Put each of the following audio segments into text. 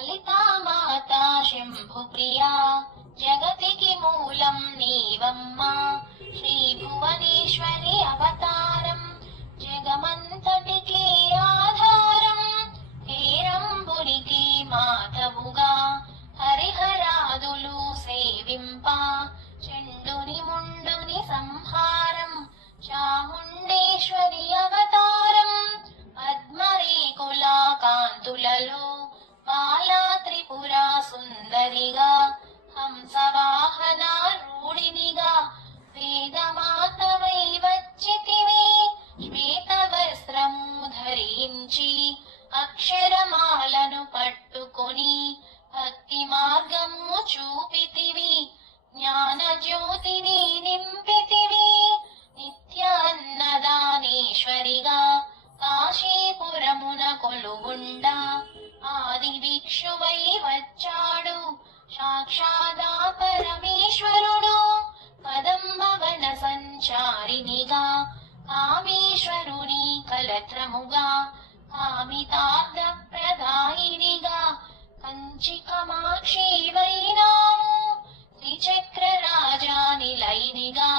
లలితా మాతా శంభుప్రియా జగతికి మూలం నీవమ్మా శ్రీ భువనేశ్వరి అవతారం జగమంతటికి ఆధారం హేరంబునికి మాతవుగా హరిహరాదులు సేవింప చండుని ముండుని సంహారం చాముండేశ్వరి అవతారం పద్మరేకుల కాంతులలో బాలా త్రిపుర సుందరిగా హంసవాహన రూఢినిగా వేదమాతవై వచ్చితివి శ్వేత వస్త్రము ధరించి అక్షరమాలను పట్టుకొని భక్తి మార్గము చూపితివి జ్ఞాన జ్యోతిని నింపితివి నిత్య అన్నదానేశ్వరిగా కాశీపురమున కొలువుండా ఆది భిక్షువై వచ్చాడు సాక్షాదా పరమేశ్వరుడు కదంబవన సంచారినిగా కామేశ్వరుని కలత్రముగా కామితార్థ ప్రదాయినిగా కంచి కామాక్షి వైనాము శ్రీచక్ర రాజా నిలైనిగా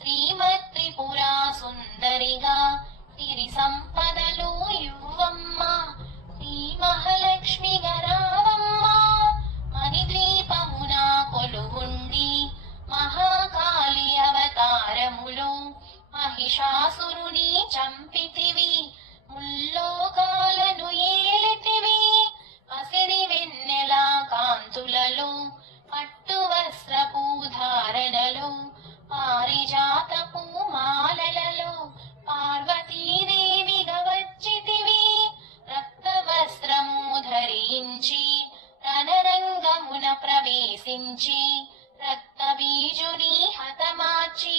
శ్రీమత్ త్రిపుర సుందరిగా సిరి సంపదలు యువమ్మ శ్రీ మహాలక్ష్మి గరావమ్మ మణిద్వీపమున కొలువుండి మహాకాళి అవతారములో మహిషాసురుని చంపితివి ముల్లోకాలను ఏలితివి పసిడి వెన్నెల కాంతులలో పట్టు వస్త్రపు ధారణలో పారిజాతపు మాలలలో పార్వతీదేవిగా వచ్చితివి రక్త వస్త్రము ధరించి రణరంగమున ప్రవేశించి రక్త బీజుని హతమార్చి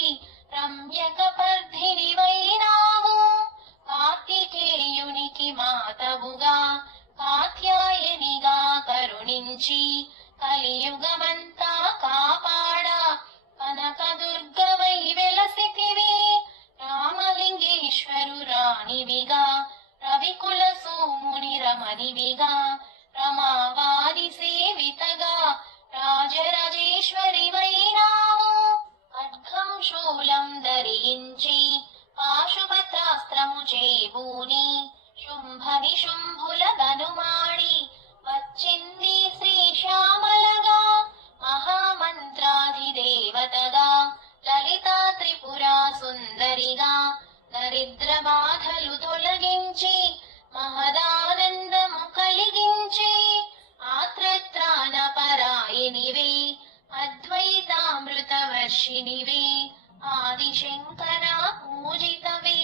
రమ్యక పర్ధిని వైనావు కార్తికేయునికి మాతవుగా కాత్యాయనిగా కరుణించి కలియుగమంతా కాపాడా కనకదుర్గవై వెలసితివి రామలింగేశ్వరు రాణివిగా రవికుల సోముని రమణివిగా రమావాది సేవితగా రాజరాజేశ్వరి వైనావు ఖడ్గం శూలం ధరించి పాశుపత్రాస్త్రము చేబూని శుంభ నిశుంభుల ధనుమాడి వచ్చింది శ్రీ శ్యామలగా మహామంత్రాధిదేవతగా లలితా త్రిపుర సుందరిగా దరిద్ర బాధలు తొలగించి మహదానందము కలిగించి ఆత్రత్రాణ పరాయనివే అద్వైతామృత వర్షినివే ఆదిశంకర పూజితవే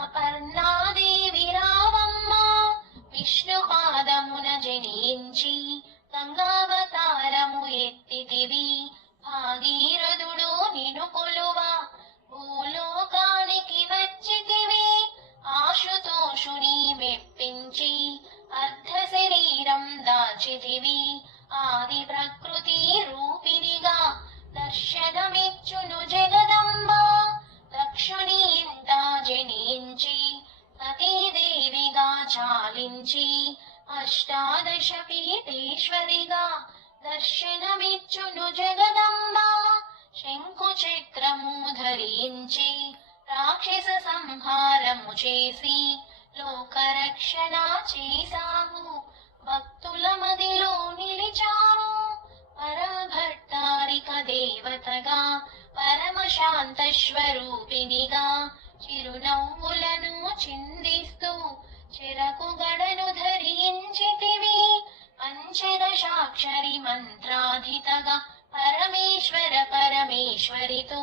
అపర్ణాదేవి రావమ్మ విష్ణు పాదమున జనించి గంగావతారము ఎత్తితివి భాగీరథుడు నిను కొలువా భూలోకానికి వచ్చితివి ఆశుతోషుని మెప్పించి అర్ధ శరీరం దాచితివి ఆది ప్రకృతి రూపినిగా దర్శనమిచ్చును జగదంబ దక్షుని ఇంట జనించి సతీదేవిగా చాలించి అష్టాదశ పీఠేశ్వరిగా దర్శనమిచ్చును జగదంబ శంకు చక్రము ధరించి రాక్షస సంహారము చేసి లోకరక్షణ చేసావు భక్తుల మదిలో నిలిచావు పరభట్టారిక దేవతగా పరమ శాంత స్వరూపినిగా చిరునవ్వులను చిందిస్తూ చెరకు గడను ధరించితివి పంచదశాక్షరి మంత్రాధితగా పరమేశ్వర పరమేశ్వరితో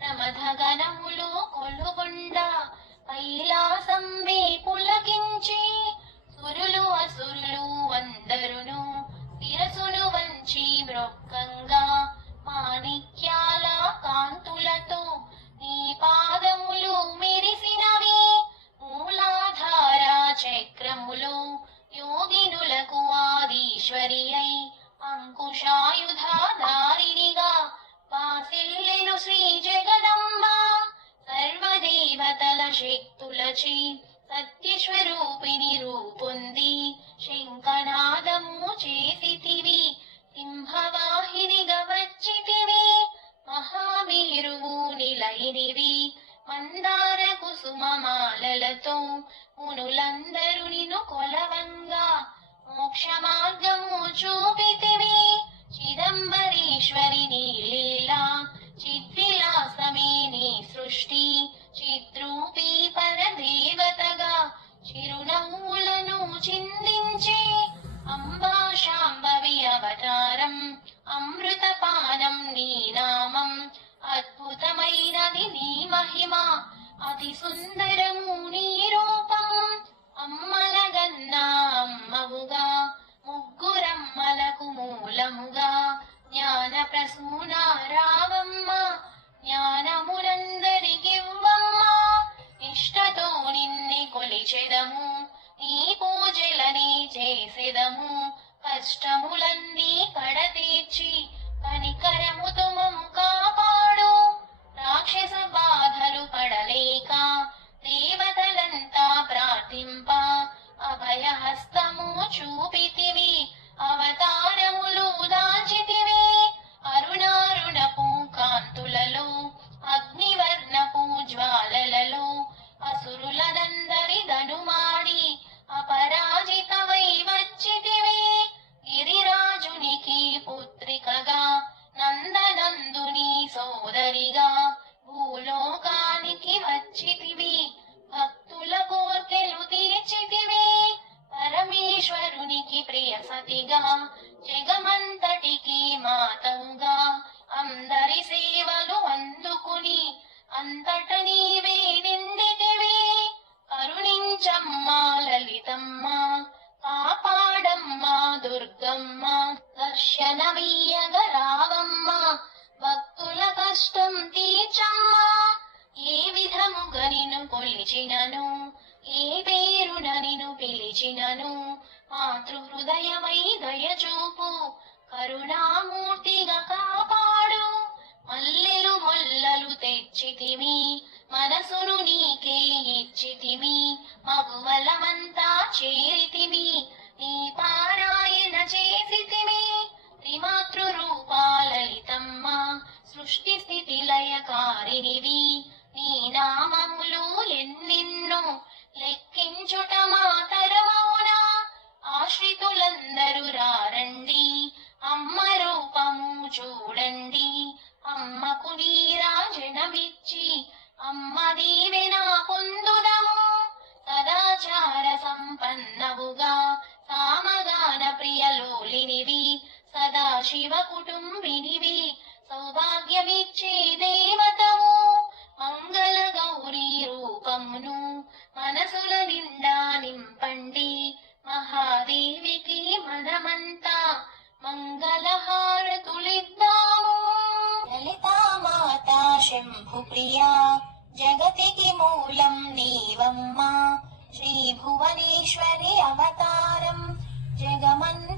ప్రమథ గణములు కొలుగుండా కైలాసంబి పులకించి సురులు అసురులు అందరును శిరసును వంచి మృక్కంగా మాణిక్యాల కాంతులతో నీ పాదములు మెరిసినవి మూలాధార చక్రములో యోగినులకు ఆదీశ్వరి అయి అంకుశాయుధ దారినిగా వాసిల్లెను శ్రీ జగదంబ సర్వదేవతల శక్తులచే సత్యస్వరూపిణి రూపొంది శంఖనాదము చే పూలతో మునులందరూ నిన్ను కొలవంగా మోక్ష మార్గము చూపితివి. చిదంబరీశ్వరి నీ లీలా చిద్విలాసమే నీ సృష్టి. చిద్రూపీ పరదేవతగా చిరునవ్వులను చిందించి అంబా శాంభవి అవతారం అమృతపానం నీ నామం. అద్భుతమైనది నీ మహిమ అతి సుందరము నీ రూపం. అమ్మలగన్నా అమ్మవుగా ముగ్గురమ్మలకు మూలముగా జ్ఞాన ప్రసూన రావమ్మ. జ్ఞానమునందరికివ్వమ్మ. నిష్టతో నిన్నే కొలిచెదము నీ పూజలని చేసెదము. కష్టములన్నీ కడతీర్చి కనికరముతో మము కాపాడు. రాక్షస బాధలు పడలేక దేవతలంతా ప్రార్థింప అభయహస్తము చూపితివి. అవతారములు దాల్చితివి. అరుణారుణపు కాంతులలో అగ్నివర్ణపు జ్వాలలలో అసురులనందరి దనుమాడి అపరాజితమై వచ్చితివి. గిరిరాజునికి పుత్రికగా నందనందుని సోదరిగా భూలోకానికి వచ్చితివి. భక్తుల కోర్కెలు తీర్చితివి. పరమేశ్వరునికి ప్రియ సతిగా జగమంతటికి మాతవుగా అందరి సేవలు అందుకుని అంతట నీవే నిండితివి. కరుణించమ్మా లలితమ్మ కాపాడమ్మా దుర్గమ్మ. దర్శనమీయగ రావమ్మ భక్తుల కష్టం తీర్చమ్మా. ఏ విధముగా నిన్ను కొలిచినను ఏ పేరున నిన్ను పిలిచినను మాతృహృదయమై దయచూపు కరుణామూర్తిగా కాపాడు. మల్లెలు మొల్లలు తెచ్చితిమి మనసును నీకే ఇచ్చితిమి. మగువలమంతా చేరితిమి నీ పారాయణ చేసితిమి. త్రిమాతృ రూపాలలితమ్మ సృష్టి స్థితి లయకారినివి. నీ నామములు ఎన్నెన్నో లెక్కించుట మాతరమౌనా. ఆశ్రితులందరూ రారండి అమ్మ రూపము చూడండి. అమ్మకు నీరాజనమిచ్చి అమ్మ దీవెన పొందుదము. సదాచార సంపన్నవుగా సామగాన ప్రియలోలినివి. సదాశివ కుటుంబినివి సౌభాగ్యమిచ్చే దేవతవు. మంగళ గౌరీ రూపమును మనసుల నిండా నింపండి. మహాదేవికి మనమంతా మంగళహారతులిద్దాము. లలితామాతా శంభు ప్రియా జగతికి మూలం నీవమ్మ. శ్రీ భువనేశ్వరి అవతారం జగమంత